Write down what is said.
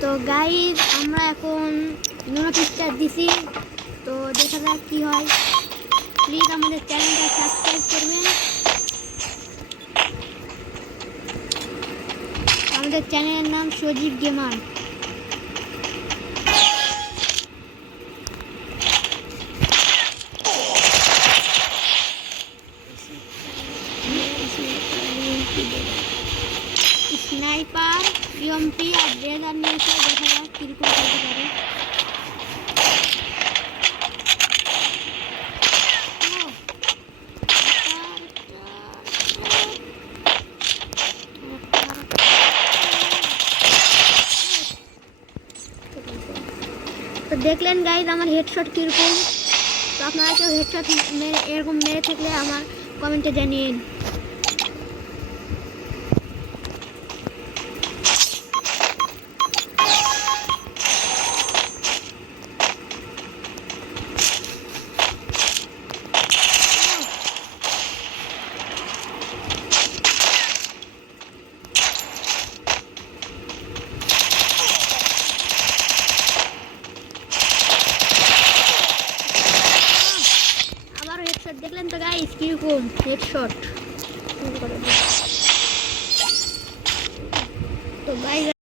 তো গাইজ আমরা এখন নোটিফিকেশন দিছি, তো দেখা যাক কি হয়। প্লিজ আমাদের চ্যানেলটা সাবস্ক্রাইব করবেন। আমাদের চ্যানেলের নাম সজীব গেমার। স্নাইপার ইএমপি আর ড্রেজার নিয়েছে, দেখা যাক কিরকম করতে পারে। তো দেখলেন গাইজ আমার হেডশট কিরকম। তো আপনারা কেউ হেডশট মেরে এরকম মেরে থাকলে আমার কমেন্টে জানিয়ে। হেডশট দেখলেন তো গাইস কিরকম হেডশট। তো গাইস